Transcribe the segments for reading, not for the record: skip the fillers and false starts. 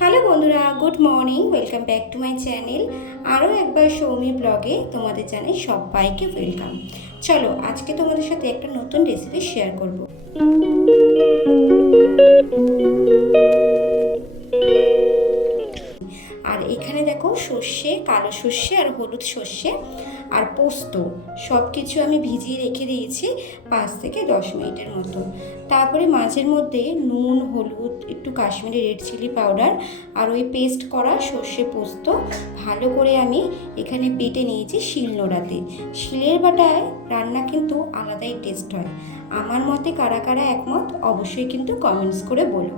Hello বন্ধুরা, good morning. Welcome back to my channel. আরও একবার সৌমি ব্লগে তোমাদের জানাই সবাইকে ওয়েলকাম। চলো আজকে তোমাদের সাথে একটা নতুন রেসিপি শেয়ার করব। আর এখানে দেখো সর্ষে, কালো সর্ষে আর হলুদ সর্ষে আর পোস্ত সব কিছু আমি ভিজিয়ে রেখে দিয়েছি 5 থেকে 10 মিনিটের মতো। তারপরে মাছের মধ্যে নুন, হলুদ, একটু কাশ্মীরি রেড চিলি পাউডার আর ওই পেস্ট করা সর্ষে পোস্ত ভালো করে আমি এখানে বেটে নিয়েছি শিলনোড়াতে। শিলের বাটায় রান্না কিন্তু আলাদাই টেস্ট হয়। আমার মতে কারা কারা একমত অবশ্যই কিন্তু কমেন্টস করে বলো।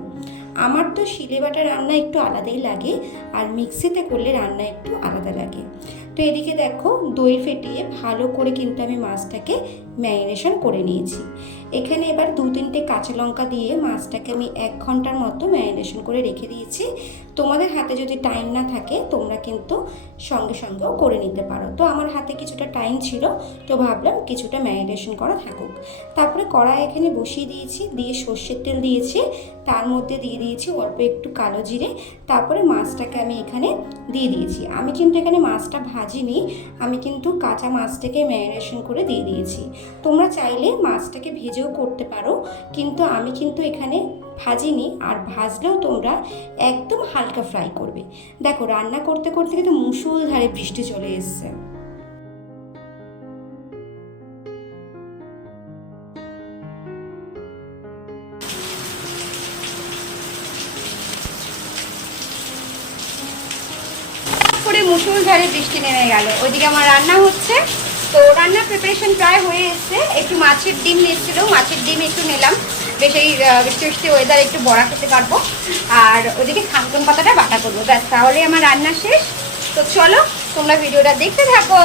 আমার তো শিলে বাটা রান্না একটু আলাদাই লাগে, আর মিক্সিতে করলে রান্না একটু আলাদা লাগে। তো এদিকে দেখো দই ফেটিয়ে ভালো করে কিন্তু আমি মাছটাকে ম্যারিনেশন করে নিয়েছি। এখানে এবার 2-3টে কাঁচা লঙ্কা দিয়ে মাছটাকে আমি 1 ঘন্টার মতো ম্যারিনেশন করে রেখে দিয়েছি। তোমাদের হাতে যদি টাইম না থাকে তোমরা কিন্তু সঙ্গে সঙ্গেও করে নিতে পারো। তো আমার হাতে কিছুটা টাইম ছিল, তো ভাবলাম কিছুটা ম্যারিনেশন করা থাকুক। তারপরে কড়াই এখানে বসিয়ে দিয়েছি, দিয়ে সর্ষের তেল দিয়েছি, তার মধ্যে দিয়ে দিয়েছি অল্প একটু কালো জিরে। তারপরে মাছটাকে আমি এখানে দিয়ে দিয়েছি। আমি কিন্তু এখানে মাছটা ভাজিনি, আমি কিন্তু কাঁচা মাছটাকে ম্যারিনেশন করে দিয়ে দিয়েছি। তোমরা চাইলে মাছটাকে ভেজেও করতে পারো, কিন্তু আমি কিন্তু এখানে ভাজিনি। আর ভাজলেও তোমরা একদম হালকা ফ্রাই করবে। দেখো রান্না করতে করতে কিন্তু মুষলধারে বৃষ্টি চলে এসছে। করে মুষলধারে বৃষ্টি নেমে গেল। ওইদিকে আমার রান্না হচ্ছে। তো রান্নার প্রিপারেশন প্রায় হয়ে এসছে। একটু মাছের ডিম নিয়েছিল, মাছের ডিম একটু নিলাম, বেশ এই বৃষ্টি বৃষ্টি ওয়েদার একটু বড়া খেতে পারবো। আর ওইদিকে থানকুন পাতাটা বাটা করবো, ব্যাস তাহলেই আমার রান্না শেষ। তো চলো তোমরা ভিডিওটা দেখতে থাকো।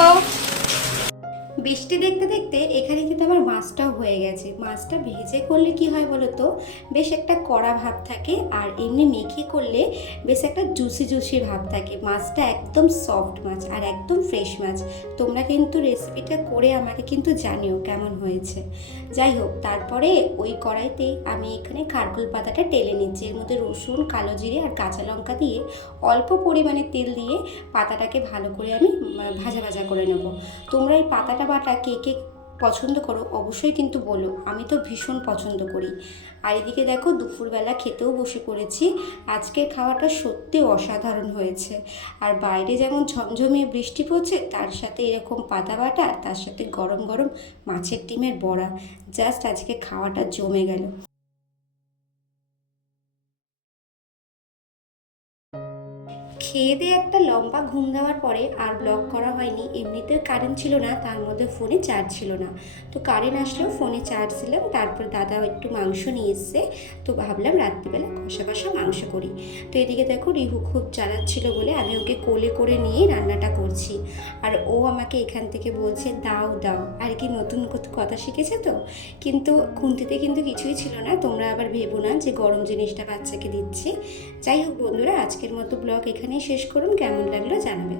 বৃষ্টি দেখতে দেখতে এখানে কিন্তু আমার মাছটাও হয়ে গেছে। মাছটা ভেজে করলে কি হয় বলো তো, বেশ একটা কড়া ভাব থাকে, আর এমনি মেখে করলে বেশ একটা জুসি জুসি ভাব থাকে। মাছটা একদম সফট মাছ আর একদম ফ্রেশ মাছ। তোমরা কিন্তু রেসিপিটা করে আমাকে কিন্তু জানিও কেমন হয়েছে। যাই হোক, তারপরে ওই কড়াইতে আমি এখানে কারকুল পাতাটা টেলে নিচ্ছি। এর মধ্যে রসুন, কালো জিরে আর কাঁচা লঙ্কা দিয়ে অল্প পরিমাণে তেল দিয়ে পাতাটাকে ভালো করে আমি ভাজা ভাজা করে নেব। তোমরা এই পাতাটা বাটা কে কে পছন্দ করো অবশ্যই কিন্তু বলো, আমি তো ভীষণ পছন্দ করি। আর এদিকে দেখো দুপুরবেলা খেতেও বসে পড়েছি। আজকের খাওয়াটা সত্যি অসাধারণ হয়েছে। আর বাইরে যেমন ঝমঝমিয়ে বৃষ্টি পড়ছে, তার সাথে এরকম পাতা বাটা, তার সাথে গরম গরম মাছের ডিমের বড়া, জাস্ট আজকে খাওয়াটা জমে গেল। খেয়ে দিয়ে একটা লম্বা ঘুম দেওয়ার পরে আর ব্লগ করা হয়নি। এমনিতেও কারেন্ট ছিল না, তার মধ্যে ফোনে চার্জ ছিল না। তো কারেন্ট আসলেও ফোনে চার্জ দিলাম। তারপর দাদা একটু মাংস নিয়ে এসছে, তো ভাবলাম রাত্রিবেলা কষা কষা মাংস করি। তো এদিকে দেখো রিহু খুব জ্বালাচ্ছিল বলে আমি ওকে কোলে করে নিয়ে রান্নাটা করছি। আর ও আমাকে এখান থেকে বলছে দাও দাও, আর কি নতুন কথা শিখেছে তো। কিন্তু খুন্তিতে কিন্তু কিছুই ছিল না, তোমরা আবার ভেবো না যে গরম জিনিসটা বাচ্চাকে দিচ্ছি। যাই হোক বন্ধুরা, আজকের মতো ব্লগ এখানেই শেষ করুন। কেমন লাগলো জানাবে।